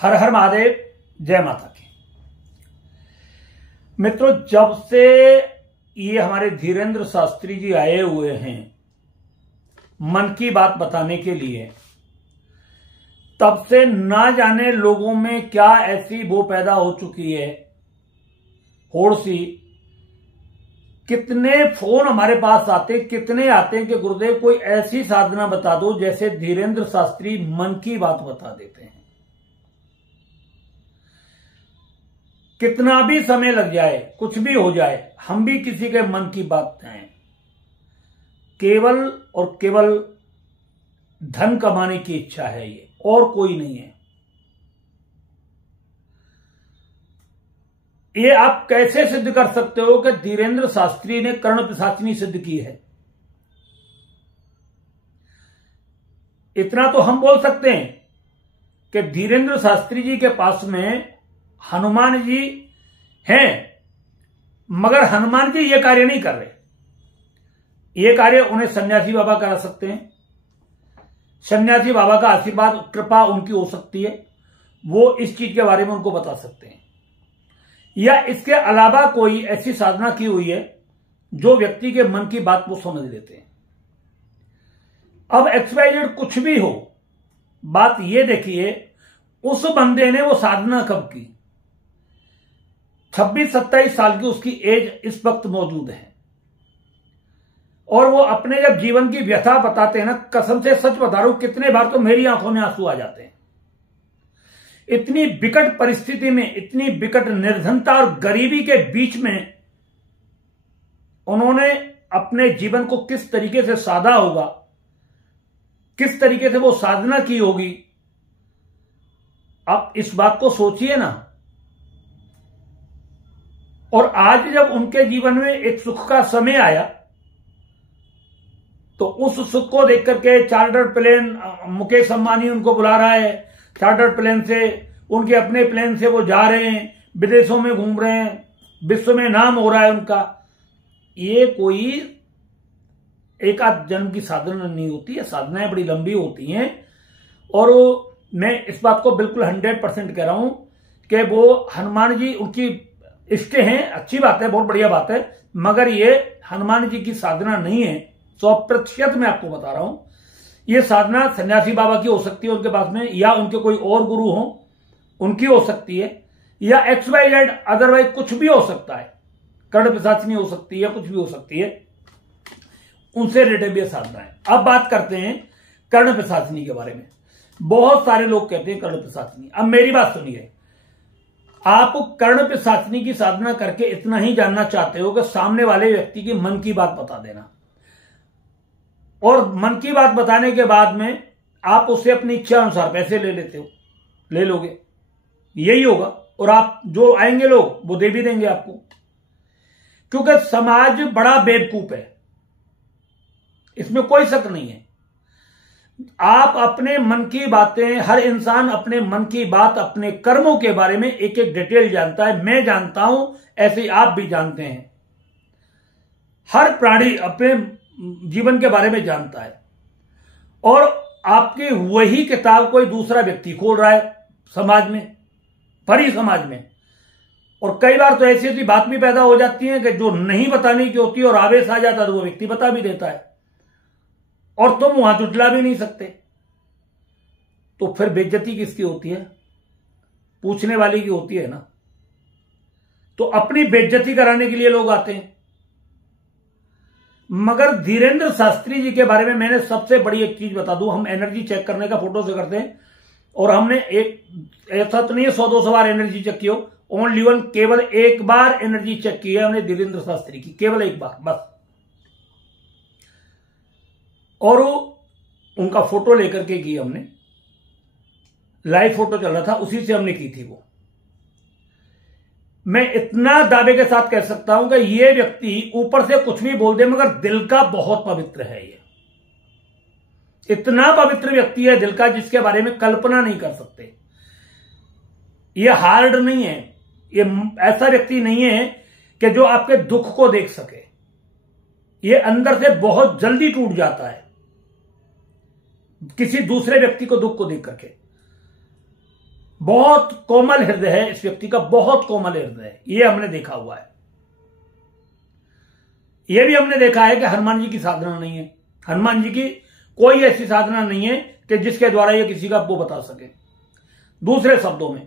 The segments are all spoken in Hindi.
हर हर महादेव, जय माता की। मित्रों, जब से ये हमारे धीरेन्द्र शास्त्री जी आए हुए हैं मन की बात बताने के लिए, तब से ना जाने लोगों में क्या ऐसी वो पैदा हो चुकी है, होड़ सी। कितने फोन हमारे पास आते, कितने आते हैं कि गुरुदेव कोई ऐसी साधना बता दो जैसे धीरेन्द्र शास्त्री मन की बात बता देते हैं। कितना भी समय लग जाए, कुछ भी हो जाए, हम भी किसी के मन की बात हैं। केवल और केवल धन कमाने की इच्छा है, ये और कोई नहीं है। ये आप कैसे सिद्ध कर सकते हो कि धीरेन्द्र शास्त्री ने कर्ण पिशाचिनी सिद्ध की है? इतना तो हम बोल सकते हैं कि धीरेन्द्र शास्त्री जी के पास में हनुमान जी हैं, मगर हनुमान जी ये कार्य नहीं कर रहे। ये कार्य उन्हें सन्यासी बाबा करा सकते हैं। सन्यासी बाबा का आशीर्वाद, कृपा उनकी हो सकती है, वो इस चीज के बारे में उनको बता सकते हैं। या इसके अलावा कोई ऐसी साधना की हुई है जो व्यक्ति के मन की बात को समझ लेते हैं। अब XYZ कुछ भी हो, बात ये देखिए, उस बंदे ने वो साधना कब की? 26-27 साल की उसकी एज इस वक्त मौजूद है, और वो अपने जब जीवन की व्यथा बताते हैं ना, कसम से सच बता रहा हूं, कितने बार तो मेरी आंखों में आंसू आ जाते हैं। इतनी विकट परिस्थिति में, इतनी विकट निर्धनता और गरीबी के बीच में उन्होंने अपने जीवन को किस तरीके से साधा होगा, किस तरीके से वो साधना की होगी। आप इस बात को सोचिए ना। और आज जब उनके जीवन में एक सुख का समय आया, तो उस सुख को देख करके चार्टर्ड प्लेन, मुकेश अंबानी उनको बुला रहा है चार्टर्ड प्लेन से, उनके अपने प्लेन से वो जा रहे हैं, विदेशों में घूम रहे हैं, विश्व में नाम हो रहा है उनका। ये कोई एक आध जन्म की साधना नहीं होती है, साधनाएं बड़ी लंबी होती हैं। और मैं इस बात को बिल्कुल 100% कह रहा हूं कि वो हनुमान जी उनकी इष्ट हैं, अच्छी बात है, बहुत बढ़िया बात है, मगर ये हनुमान जी की साधना नहीं है। 100% मैं आपको बता रहा हूं। ये साधना सन्यासी बाबा की हो सकती है उनके पास में, या उनके कोई और गुरु हो उनकी हो सकती है, या XYZ अदरवाइज कुछ भी हो सकता है। कर्ण पिशाचिनी हो सकती है, कुछ भी हो सकती है, उनसे रिलेटेड ये साधना है। अब बात करते हैं कर्ण पिशाचिनी के बारे में। बहुत सारे लोग कहते हैं कर्ण पिशाचिनी। अब मेरी बात सुनिए, आप कर्ण पिशाचिनी की साधना करके इतना ही जानना चाहते हो कि सामने वाले व्यक्ति की मन की बात बता देना, और मन की बात बताने के बाद में आप उससे अपनी इच्छा अनुसार पैसे ले लेते हो, ले लोगे, यही होगा। और आप जो आएंगे लोग वो दे भी देंगे आपको, क्योंकि समाज बड़ा बेवकूफ है, इसमें कोई शक नहीं है। आप अपने मन की बातें, हर इंसान अपने मन की बात, अपने कर्मों के बारे में एक एक डिटेल जानता है। मैं जानता हूं, ऐसे ही आप भी जानते हैं। हर प्राणी अपने जीवन के बारे में जानता है, और आपकी वही किताब कोई दूसरा व्यक्ति खोल रहा है समाज में, भरी समाज में। और कई बार तो ऐसी ऐसी बात भी पैदा हो जाती है कि जो नहीं बताने की होती है, और आवेश आ जाता है तो वो व्यक्ति बता भी देता है, और तुम वहां जुटला भी नहीं सकते। तो फिर बेइज्जती किसकी होती है? पूछने वाले की होती है ना। तो अपनी बेइज्जती कराने के लिए लोग आते हैं। मगर धीरेन्द्र शास्त्री जी के बारे में मैंने सबसे बड़ी एक चीज बता दूं, हम एनर्जी चेक करने का फोटो से करते हैं, और हमने एक ऐसा तो नहीं है 100-200 बार एनर्जी चेक की हो, ओनली वन, केवल एक बार एनर्जी चेक की है हमने धीरेन्द्र शास्त्री की, केवल एक बार बस। और उनका फोटो लेकर के की हमने, लाइव फोटो चल रहा था, उसी से हमने की थी वो। मैं इतना दावे के साथ कह सकता हूं कि ये व्यक्ति ऊपर से कुछ भी बोल दे, मगर दिल का बहुत पवित्र है। ये इतना पवित्र व्यक्ति है दिल का, जिसके बारे में कल्पना नहीं कर सकते। ये हार्ड नहीं है, ये ऐसा व्यक्ति नहीं है कि जो आपके दुख को देख सके। ये अंदर से बहुत जल्दी टूट जाता है किसी दूसरे व्यक्ति को दुख को देख करके। बहुत कोमल हृदय है इस व्यक्ति का, बहुत कोमल हृदय है, ये हमने देखा हुआ है। यह भी हमने देखा है कि हनुमान जी की साधना नहीं है, हनुमान जी की कोई ऐसी साधना नहीं है कि जिसके द्वारा ये किसी का वो बता सके। दूसरे शब्दों में,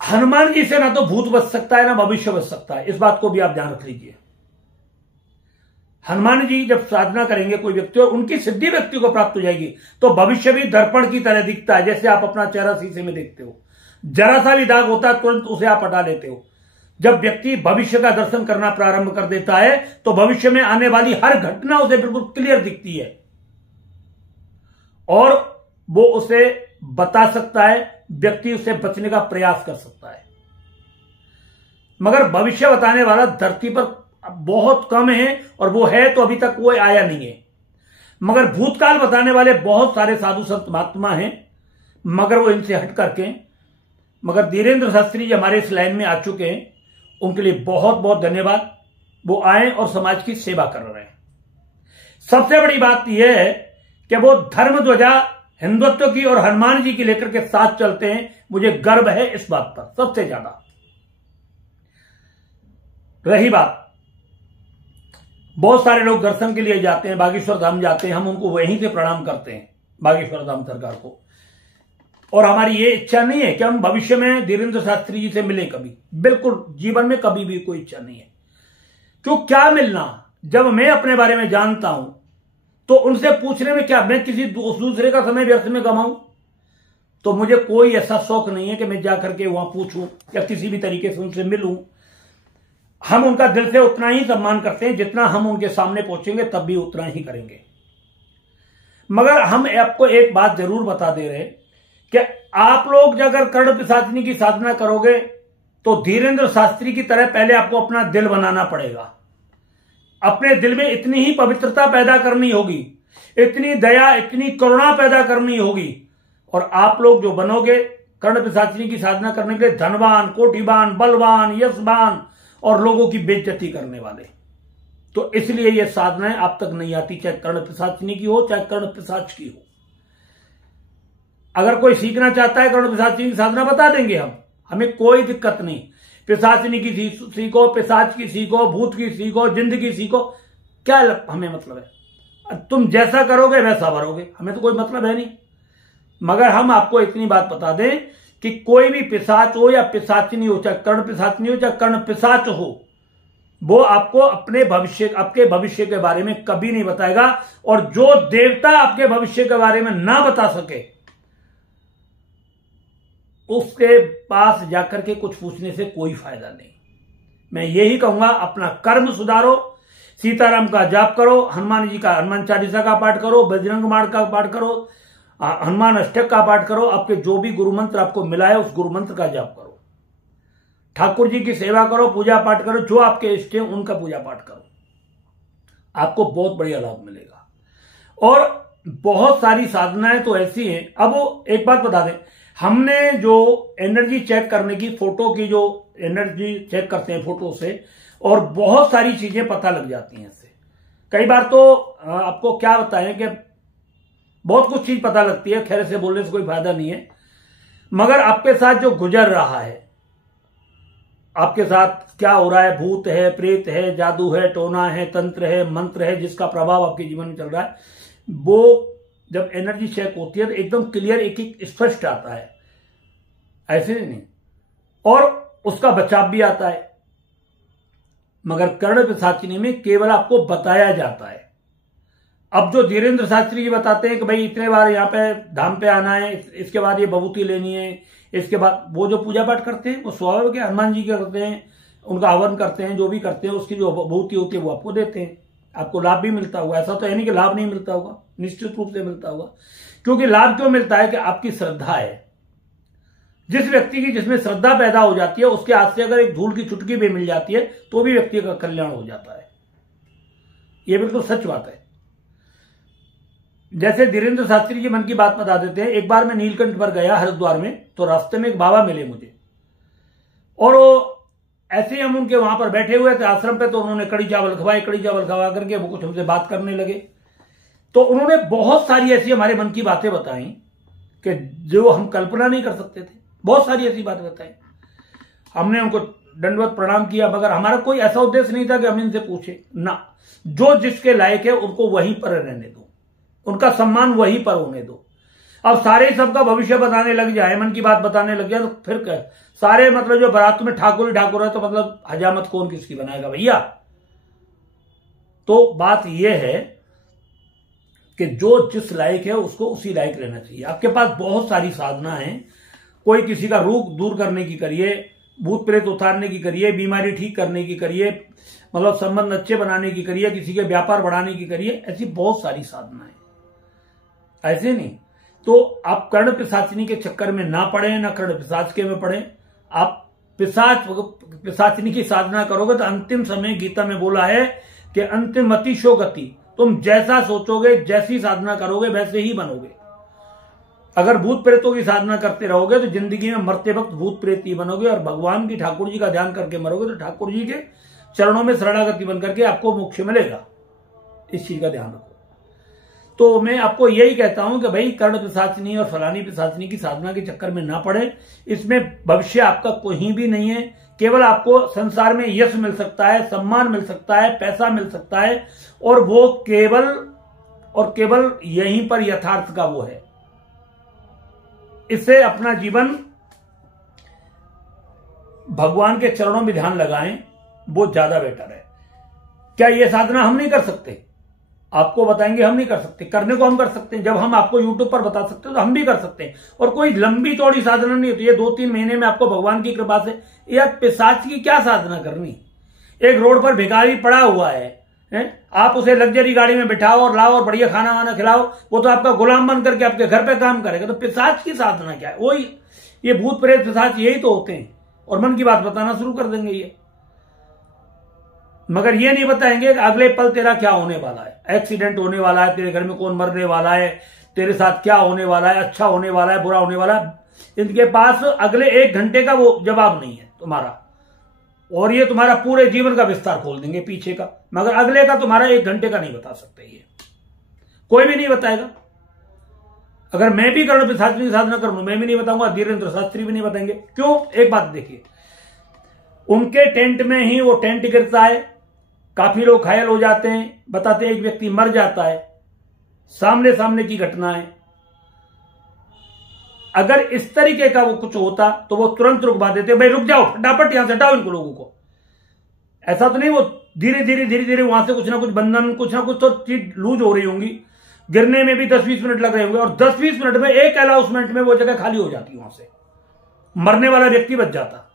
हनुमान जी से ना तो भूत बच सकता है ना भविष्य बच सकता है, इस बात को भी आप ध्यान रख लीजिए। हनुमान जी जब साधना करेंगे कोई व्यक्ति और उनकी सिद्धि व्यक्ति को प्राप्त हो जाएगी तो भविष्य भी दर्पण की तरह दिखता है। जैसे आप अपना चेहरा शीशे में देखते हो, जरा सा भी दाग होता है तुरंत उसे आप हटा लेते हो। जब व्यक्ति भविष्य का दर्शन करना प्रारंभ कर देता है तो भविष्य में आने वाली हर घटना उसे बिल्कुल क्लियर दिखती है और वो उसे बता सकता है, व्यक्ति उसे बचने का प्रयास कर सकता है। मगर भविष्य बताने वाला धरती पर बहुत कम है और वो है तो अभी तक कोई आया नहीं है। मगर भूतकाल बताने वाले बहुत सारे साधु संत महात्मा हैं, मगर वो इनसे हट करके, मगर धीरेन्द्र शास्त्री जी हमारे इस लाइन में आ चुके हैं, उनके लिए बहुत बहुत धन्यवाद। वो आए और समाज की सेवा कर रहे हैं। सबसे बड़ी बात यह है कि वो धर्म ध्वजा हिंदुत्व की और हनुमान जी की लेकर के साथ चलते हैं। मुझे गर्व है इस बात पर सबसे ज्यादा। रही बात, बहुत सारे लोग दर्शन के लिए जाते हैं, बागेश्वर धाम जाते हैं, हम उनको वहीं से प्रणाम करते हैं, बागेश्वर धाम सरकार को। और हमारी ये इच्छा नहीं है कि हम भविष्य में धीरेन्द्र शास्त्री जी से मिलें कभी, बिल्कुल जीवन में कभी भी कोई इच्छा नहीं है। क्यों, क्या मिलना, जब मैं अपने बारे में जानता हूं तो उनसे पूछने में क्या, मैं किसी दूसरे का समय व्यर्थ में गमाऊं? तो मुझे कोई ऐसा शौक नहीं है कि मैं जाकर के वहां पूछूं या किसी भी तरीके से उनसे मिलूं। हम उनका दिल से उतना ही सम्मान करते हैं जितना हम उनके सामने पहुंचेंगे तब भी उतना ही करेंगे। मगर हम आपको एक बात जरूर बता दे रहे कि आप लोग अगर कर्ण पिशाचिनी की साधना करोगे तो धीरेन्द्र शास्त्री की तरह पहले आपको अपना दिल बनाना पड़ेगा। अपने दिल में इतनी ही पवित्रता पैदा करनी होगी, इतनी दया, इतनी करुणा पैदा करनी होगी, और आप लोग जो बनोगे कर्ण पिशाचिनी की साधना करने के लिए धनवान, कोटिवान, बलवान, यशवान और लोगों की बेइज्जती करने वाले। तो इसलिए यह साधनाएं आप तक नहीं आती, चाहे कर्ण पिशाचिनी की हो चाहे कर्ण पिशाच की हो। अगर कोई सीखना चाहता है कर्ण पिशाचिनी की साधना बता देंगे हम, हमें कोई दिक्कत नहीं। पिशाचिनी की सीखो, पिशाच की सीखो, भूत की सीखो, जिंद की सीखो, क्या हमें मतलब है? तुम जैसा करोगे वैसा भरोगे, हमें तो कोई मतलब है नहीं। मगर हम आपको इतनी बात बता दें कि कोई भी पिशाच हो या पिशाचिनी हो, चाहे कर्ण पिशाचिनी हो चाहे कर्ण पिशाच हो, वो आपको आपके भविष्य के बारे में कभी नहीं बताएगा। और जो देवता आपके भविष्य के बारे में ना बता सके उसके पास जाकर के कुछ पूछने से कोई फायदा नहीं। मैं यही कहूंगा, अपना कर्म सुधारो, सीताराम का जाप करो, हनुमान जी का हनुमान चालीसा का पाठ करो, बजरंग बाण का पाठ करो, हनुमान अष्टक का पाठ करो। आपके जो भी गुरु मंत्र आपको मिला है उस गुरु मंत्र का जाप करो, ठाकुर जी की सेवा करो, पूजा पाठ करो, जो आपके इष्ट है उनका पूजा पाठ करो, आपको बहुत बढ़िया लाभ मिलेगा। और बहुत सारी साधनाएं तो ऐसी हैं। अब एक बात बता दें, हमने जो एनर्जी चेक करने की, फोटो की जो एनर्जी चेक करते हैं फोटो से, और बहुत सारी चीजें पता लग जाती हैं इससे। कई बार तो आपको क्या बताएं कि बहुत कुछ चीज पता लगती है, खैर से बोलने से कोई फायदा नहीं है। मगर आपके साथ जो गुजर रहा है, आपके साथ क्या हो रहा है, भूत है, प्रेत है, जादू है, टोना है, तंत्र है, मंत्र है, जिसका प्रभाव आपके जीवन में चल रहा है, वो जब एनर्जी चेक होती है तो एकदम क्लियर, एक एक स्पष्ट आता है, ऐसे नहीं। और उसका बचाव भी आता है। मगर कर्ण पिशाचिनी में केवल आपको बताया जाता है। अब जो धीरेन्द्र शास्त्री जी बताते हैं कि भाई इतने बार यहाँ पे धाम पे आना है, इसके बाद ये भभूति लेनी है, इसके बाद वो जो पूजा पाठ करते हैं वो स्वाभाविक है, हनुमान जी के करते हैं, उनका हवन करते हैं, जो भी करते हैं उसकी जो भभूति होती है वो आपको देते हैं, आपको लाभ भी मिलता होगा। ऐसा तो है नहीं कि लाभ नहीं मिलता होगा, निश्चित रूप से मिलता होगा। क्योंकि लाभ क्यों मिलता है कि आपकी श्रद्धा है। जिस व्यक्ति की जिसमें श्रद्धा पैदा हो जाती है उसके हाथ से अगर एक धूल की चुटकी भी मिल जाती है तो भी व्यक्ति का कल्याण हो जाता है। यह बिल्कुल सच बात है। जैसे धीरेन्द्र शास्त्री जी मन की बात बता देते हैं। एक बार मैं नीलकंठ पर गया हरिद्वार में, तो रास्ते में एक बाबा मिले मुझे, और वो ऐसे ही हम उनके वहां पर बैठे हुए थे आश्रम पे, तो उन्होंने कड़ी चावल खवाए। कड़ी चावल खवा करके वो कुछ हमसे बात करने लगे। तो उन्होंने बहुत सारी ऐसी हमारे मन की बातें बताई कि जो हम कल्पना नहीं कर सकते थे। बहुत सारी ऐसी बातें बताई, हमने उनको दंडवत प्रणाम किया, मगर हमारा कोई ऐसा उद्देश्य नहीं था कि हम इनसे पूछे ना। जो जिसके लायक है उनको वहीं पर रहने दो, उनका सम्मान वहीं पर होने दो। अब सारे सबका भविष्य बताने लग जाए, मन की बात बताने लग जाए, तो फिर क्या सारे मतलब जो बारात में ठाकुर ही ठाकुर है, तो मतलब हजामत कौन किसकी बनाएगा भैया। तो बात यह है कि जो जिस लायक है उसको उसी लायक रहना चाहिए। आपके पास बहुत सारी साधना है, कोई किसी का रोग दूर करने की करिए, भूत प्रेत उतारने की करिए, बीमारी ठीक करने की करिए, मतलब संबंध अच्छे बनाने की करिए, किसी के व्यापार बढ़ाने की करिए, ऐसी बहुत सारी साधना है। ऐसे नहीं तो आप कर्ण पिशाचिनी के चक्कर में ना पड़े, ना कर्ण पिशाच के में पड़े। आप पिशाचिनी की साधना करोगे तो अंतिम समय गीता में बोला है कि अंतिम मति शो गति, तुम जैसा सोचोगे, जैसी साधना करोगे वैसे ही बनोगे। अगर भूत प्रेतों की साधना करते रहोगे तो जिंदगी में मरते वक्त भूत प्रेत ही बनोगे, और भगवान की ठाकुर जी का ध्यान करके मरोगे तो ठाकुर जी के चरणों में शरणागति बन करके आपको मोक्ष मिलेगा। इस चीज का ध्यान रखो। तो मैं आपको यही कहता हूं कि भाई कर्ण पिशाचिनी और फलानी पिशाचिनी की साधना के चक्कर में ना पड़े। इसमें भविष्य आपका कोई भी नहीं है। केवल आपको संसार में यश मिल सकता है, सम्मान मिल सकता है, पैसा मिल सकता है, और वो केवल और केवल यहीं पर यथार्थ का वो है। इससे अपना जीवन भगवान के चरणों में ध्यान लगाएं, वो ज्यादा बेटर है। क्या ये साधना हम नहीं कर सकते? आपको बताएंगे हम नहीं कर सकते, करने को हम कर सकते हैं। जब हम आपको यूट्यूब पर बता सकते हैं तो हम भी कर सकते हैं। और कोई लंबी चौड़ी साधना नहीं होती। ये 2-3 महीने में आपको भगवान की कृपा से, यार पिशाच की क्या साधना करनी। एक रोड पर भिखारी पड़ा हुआ है, आप उसे लग्जरी गाड़ी में बिठाओ और लाओ और बढ़िया खाना वाना खिलाओ, वो तो आपका गुलाम बन करके आपके घर पे काम करेगा। तो पिशाच की साधना क्या है? वही ये भूत प्रेत पिशाच यही तो होते हैं, और मन की बात बताना शुरू कर देंगे ये। मगर ये नहीं बताएंगे कि अगले पल तेरा क्या होने वाला है, एक्सीडेंट होने वाला है, तेरे घर में कौन मरने वाला है, तेरे साथ क्या होने वाला है, अच्छा होने वाला है, बुरा होने वाला है। इनके पास अगले 1 घंटे का वो जवाब नहीं है तुम्हारा, और ये तुम्हारा पूरे जीवन का विस्तार खोल देंगे पीछे का, मगर अगले का तुम्हारा 1 घंटे का नहीं बता सकते। ये कोई भी नहीं बताएगा। अगर मैं भी कर्ण पिशाचिनी की साधना करूं, मैं भी नहीं बताऊंगा, धीरेन्द्र शास्त्री भी नहीं बताएंगे। क्यों? एक बात देखिए, उनके टेंट में ही वो टेंट गिरता है, काफी लोग घायल हो जाते हैं, बताते एक व्यक्ति मर जाता है, सामने सामने की घटना है। अगर इस तरीके का वो कुछ होता तो वो तुरंत रुकवा देते, भाई रुक जाओ, फटाफट यहां से हटाओ इनको लोगों को। ऐसा तो नहीं, वो धीरे धीरे वहां से कुछ ना कुछ बंधन, कुछ ना कुछ तो चीज लूज हो रही होंगी, गिरने में भी 10-20 मिनट लग रहे होंगे, और 10-20 मिनट में एक अनाउंसमेंट में वो जगह खाली हो जाती, वहां से मरने वाला व्यक्ति बच जाता।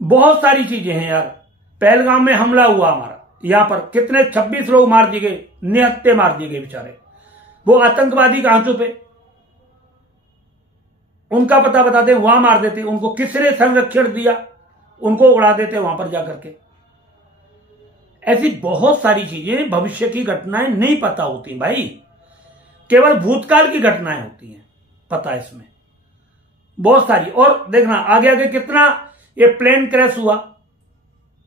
बहुत सारी चीजें हैं यार। पहलगाम में हमला हुआ हमारा, यहां पर कितने 26 लोग मार दिए गए, निहत्थे मार दिए गए बेचारे। वो आतंकवादी कहां छुपे, उनका पता बताते, वहां मार देते, उनको किसने संरक्षण दिया, उनको उड़ा देते वहां पर जाकर के। ऐसी बहुत सारी चीजें, भविष्य की घटनाएं नहीं पता होती भाई, केवल भूतकाल की घटनाएं होती हैं पता है इसमें बहुत सारी। और देखना आगे आगे कितना, ये प्लेन क्रैश हुआ,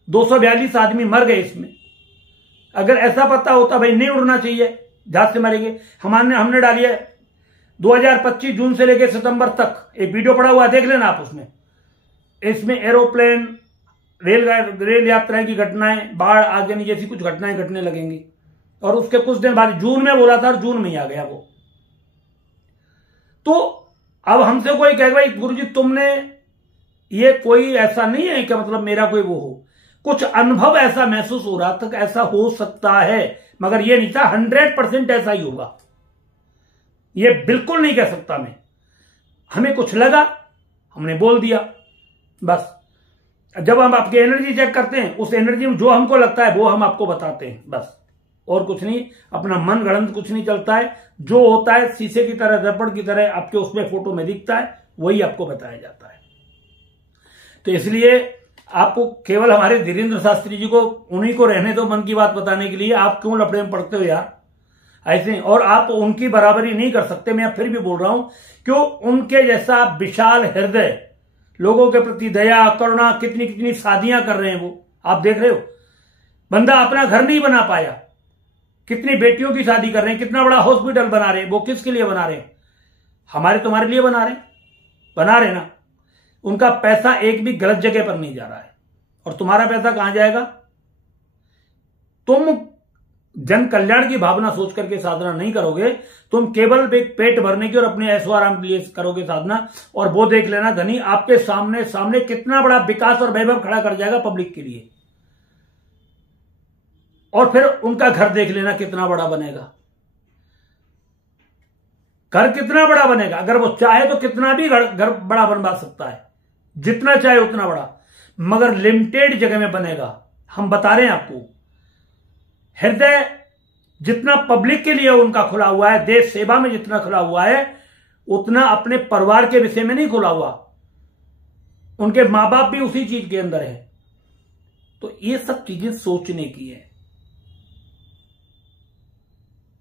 242 आदमी मर गए इसमें। अगर ऐसा पता होता भाई नहीं उड़ना चाहिए, जहाज से मरेंगे, हमने डाली है 2025 जून से लेकर सितंबर तक एक वीडियो पड़ा हुआ, देख लेना आप उसमें। इसमें एरोप्लेन, रेल यात्राएं की घटनाएं, बाढ़ आ जाने जैसी कुछ घटनाएं घटने लगेंगी। और उसके कुछ दिन बाद जून में बोला था, और जून में ही आ गया वो। तो अब हमसे कोई कहे भाई गुरुजी तुमने, ये कोई ऐसा नहीं है कि मतलब मेरा कोई वो हो, कुछ अनुभव ऐसा महसूस हो रहा था कि ऐसा हो सकता है, मगर ये नहीं था 100% ऐसा ही होगा, ये बिल्कुल नहीं कह सकता मैं। हमें कुछ लगा, हमने बोल दिया बस। जब हम आपकी एनर्जी चेक करते हैं, उस एनर्जी में जो हमको लगता है वो हम आपको बताते हैं बस, और कुछ नहीं। अपना मन गढ़ंत कुछ नहीं चलता है, जो होता है शीशे की तरह, दर्पण की तरह आपके उसमें फोटो में दिखता है, वही आपको बताया जाता है। तो इसलिए आपको केवल हमारे धीरेन्द्र शास्त्री जी को, उन्हीं को रहने दो मन की बात बताने के लिए। आप क्यों लफड़े में पड़ते हो यार ऐसे? और आप उनकी बराबरी नहीं कर सकते, मैं फिर भी बोल रहा हूं, क्यों? उनके जैसा विशाल हृदय, लोगों के प्रति दया करुणा, कितनी कितनी शादियां कर रहे हैं वो, आप देख रहे हो। बंदा अपना घर नहीं बना पाया, कितनी बेटियों की शादी कर रहे हैं, कितना बड़ा हॉस्पिटल बना रहे हैं, वो किसके लिए बना रहे हैं? हमारे तुम्हारे लिए बना रहे ना। उनका पैसा एक भी गलत जगह पर नहीं जा रहा है। और तुम्हारा पैसा कहां जाएगा? तुम जन कल्याण की भावना सोच करके साधना नहीं करोगे, तुम केवल पेट भरने की और अपने ऐशो आराम के लिए करोगे साधना। और वो देख लेना धनी आपके सामने कितना बड़ा विकास और वैभव खड़ा कर जाएगा पब्लिक के लिए। और फिर उनका घर देख लेना कितना बड़ा बनेगा। घर कितना बड़ा बनेगा, अगर वो चाहे तो कितना भी घर बड़ा बनवा सकता है, जितना चाहे उतना बड़ा, मगर लिमिटेड जगह में बनेगा। हम बता रहे हैं आपको, हृदय जितना पब्लिक के लिए उनका खुला हुआ है, देश सेवा में जितना खुला हुआ है, उतना अपने परिवार के विषय में नहीं खुला हुआ। उनके मां बाप भी उसी चीज के अंदर है। तो ये सब चीजें सोचने की है।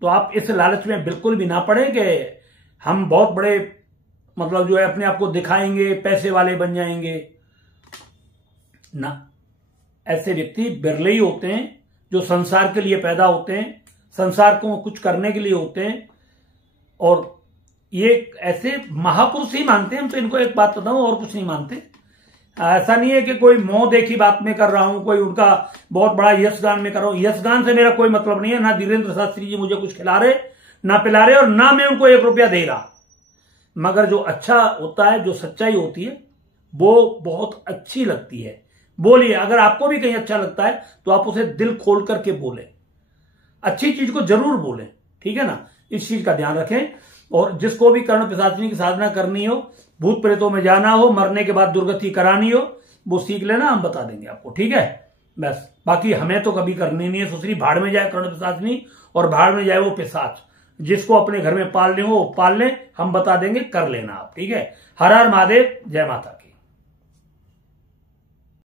तो आप इस लालच में बिल्कुल भी ना पड़े कि हम बहुत बड़े मतलब जो है अपने आप को दिखाएंगे, पैसे वाले बन जाएंगे ना। ऐसे व्यक्ति बिरले ही होते हैं जो संसार के लिए पैदा होते हैं, संसार को कुछ करने के लिए होते हैं। और ये ऐसे महापुरुष ही मानते हैं। हम तो इनको एक बात बताऊं, और कुछ नहीं मानते। ऐसा नहीं है कि कोई मोह देखी बात में कर रहा हूं, कोई उनका बहुत बड़ा यशगान में कर रहा हूं। यशगान से मेरा कोई मतलब नहीं है। ना धीरेन्द्र शास्त्री जी मुझे कुछ खिला रहे, ना पिला रहे, और ना मैं उनको 1 रुपया दे रहा। मगर जो अच्छा होता है, जो सच्चाई होती है, वो बहुत अच्छी लगती है। बोलिए, अगर आपको भी कहीं अच्छा लगता है तो आप उसे दिल खोल करके बोले, अच्छी चीज को जरूर बोले, ठीक है ना। इस चीज का ध्यान रखें। और जिसको भी कर्ण पिशाचिनी की साधना करनी हो, भूत प्रेतों में जाना हो, मरने के बाद दुर्गति करानी हो, वो सीख लेना, हम बता देंगे आपको, ठीक है। बस बाकी हमें तो कभी करनी नहीं है। सुश्री भाड़ में जाए कर्ण पिशाचिनी, और भाड़ में जाए वो पिशाच। जिसको अपने घर में पाल ले वो पाल लें, हम बता देंगे, कर लेना आप, ठीक है। हर हर महादेव, जय माता।